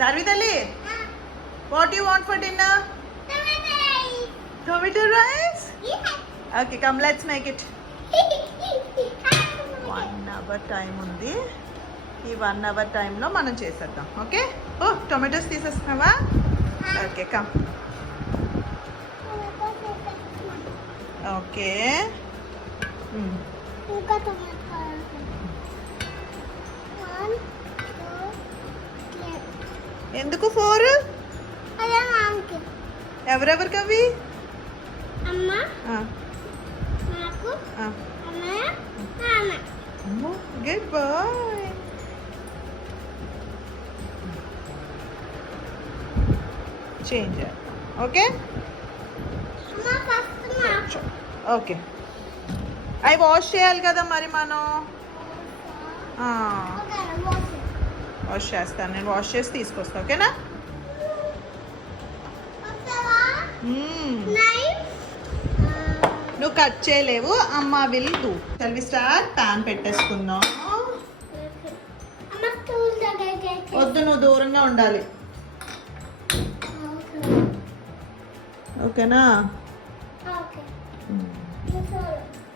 Darvi Tali, what do you want for dinner? Tomato rice? Yes. Okay, come, let's make it. 1 hour time ఉంది. ఈ 1 hour టైంలో మనం చేసేద్దాం. Okay? ఓ tomatoes తీసేస్తున్నావా? Okay, come. ఓకే. ఇంకా టమాటా. 1 2 ఎందుకు 4? అదే మామకి. ఎవరెవరికి అవి? అమ్మ, నాకు, అన్నయ్య, నాన్న. Good boy. Change okay. అమ్మ ఫస్ట్ నాకు. ఓకే, అవి వాష్ చేయాలి కదా మరి మనం. Okay, wash. వాష్ చేస్తాను, నేను వాష్ చేసి తీసుకొస్తా. ఓకేనా? వస్తావా? నైఫ్. నువ్వు కట్ చేయలేవు. అమ్మ will do. Shall we start? Pan పెట్టేసుకుందాం. అమ్మ టూల్ దగ్గరికి. వద్దు, నువ్వు దూరంగా ఉండాలి. ఓకేనా? ఓకే.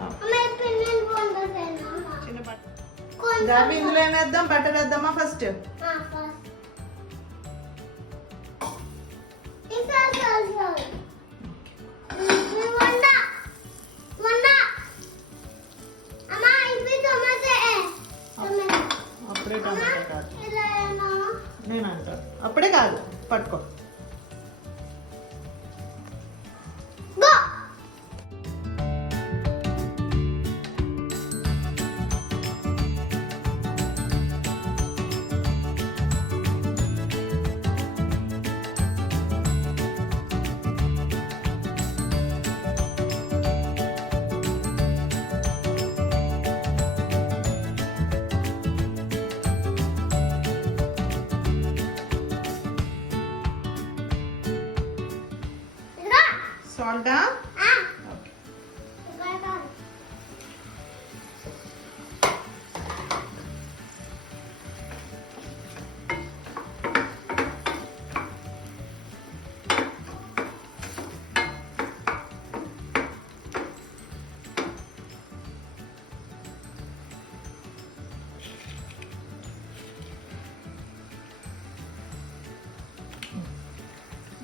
అమ్మ ఇప్పుడు నేను వండుతాను. చిన్న బట్ట కొంచెం ఇందులో ఏమేద్దాం? బట్టర్ వేద్దామా ఫస్ట్? ఫస్ట్. ఈసారి వండ వండ. అమ్మ ఇవి టమాటా. అప్పుడే టమాటా కాదు, ఇలా నేను అంటా అప్పుడే కాదు. పట్టుకో. గో. సాల్టా? ఓకే.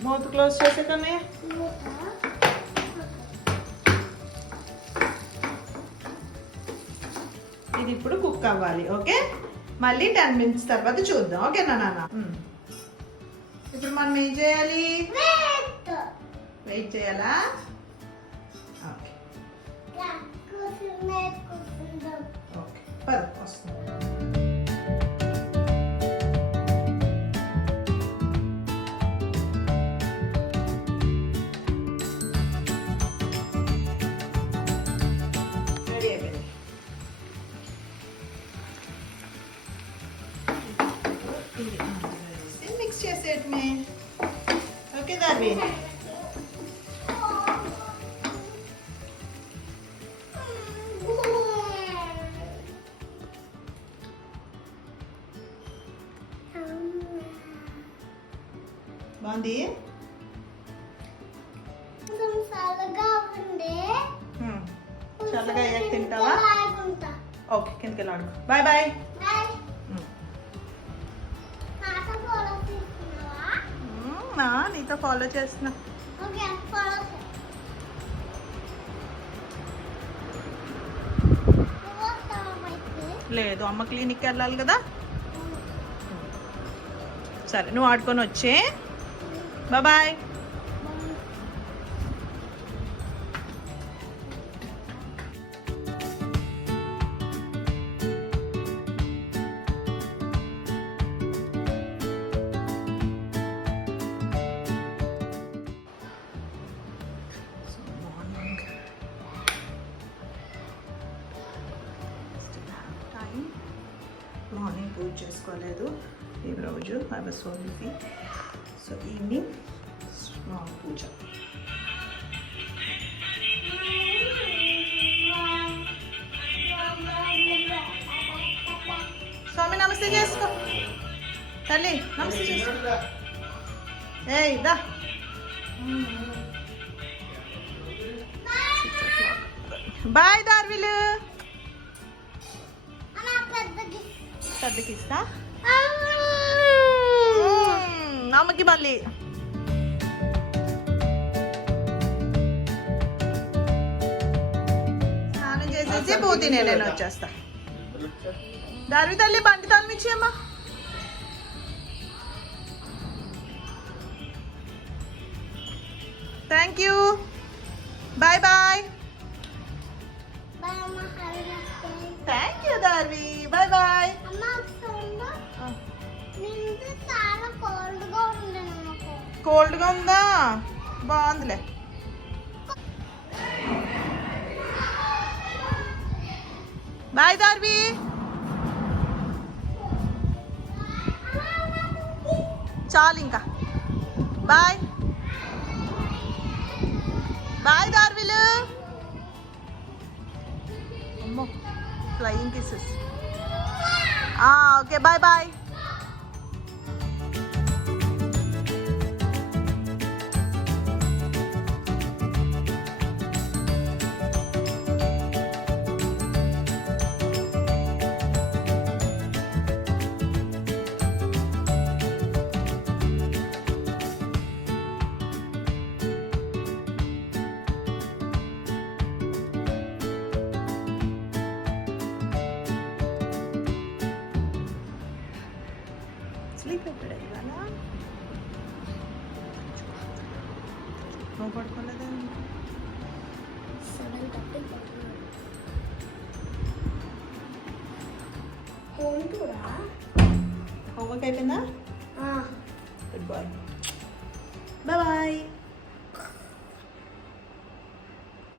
మూత క్లోజ్ చేసే కానీ ఇది ఇప్పుడు కుక్ అవ్వాలి. ఓకే, మళ్ళీ 10 minutes తర్వాత చూద్దాం. ఓకేనా నాన్న? ఇప్పుడు మనం ఏం చేయాలి? వెయిట్ చేయాలా? ఓకే ఓకే, పద వస్తుంది. రెడీ అయిపోయింది. మిక్స్ చేసేయటమే. ఓకే దాన్ని బాగుంది. చల్లగా ఉంది. చల్లగా అయ్యాక తింటావా? ఓకే, కిందకి వెళ్ళాడు. Bye bye. నీతో ఫాలో చేస్తున్నా. లేదు, అమ్మ క్లినిక్కి వెళ్ళాలి కదా. సరే, నువ్వు ఆడుకొని వచ్చే. బాయ్. మార్నింగ్ పూజ చేసుకోలేదు ఈరోజు. I was so busy. So evening small puja. స్వామి నమస్తే చేసుకో. తల్లి నమస్తే ఏయ్ దా బాయ్ దార్విలు అమ్మ పెద్దకి పెద్దకి ఇస్తా అమ్మకి మళ్ళీ స్నానం చేసేసి పూతి నేను వచ్చేస్తా దార్వి తల్లి బండి తాళం ఇచ్చేయమ్మా thank you bye bye bye అమ్మ hi thank you Dharvi bye bye అమ్మ సౌండ్ నింది చాలా కోల్డ్గా ఉంది నాకు కోల్డ్గా ఉందా బాగుందిలే బాయ్ దార్వి చాలు ఇంకా బాయ్ బాయ్ దార్విలు అమ్మో flying kisses okay bye bye sleep ఎప్పుడే ఇవాళ నువ్వు పడుకోలేదా 7:30 హోమ్ టూరా హోంవర్క్ అయిపోయిందా గుడ్ బాయ్ బాయ్ బాయ్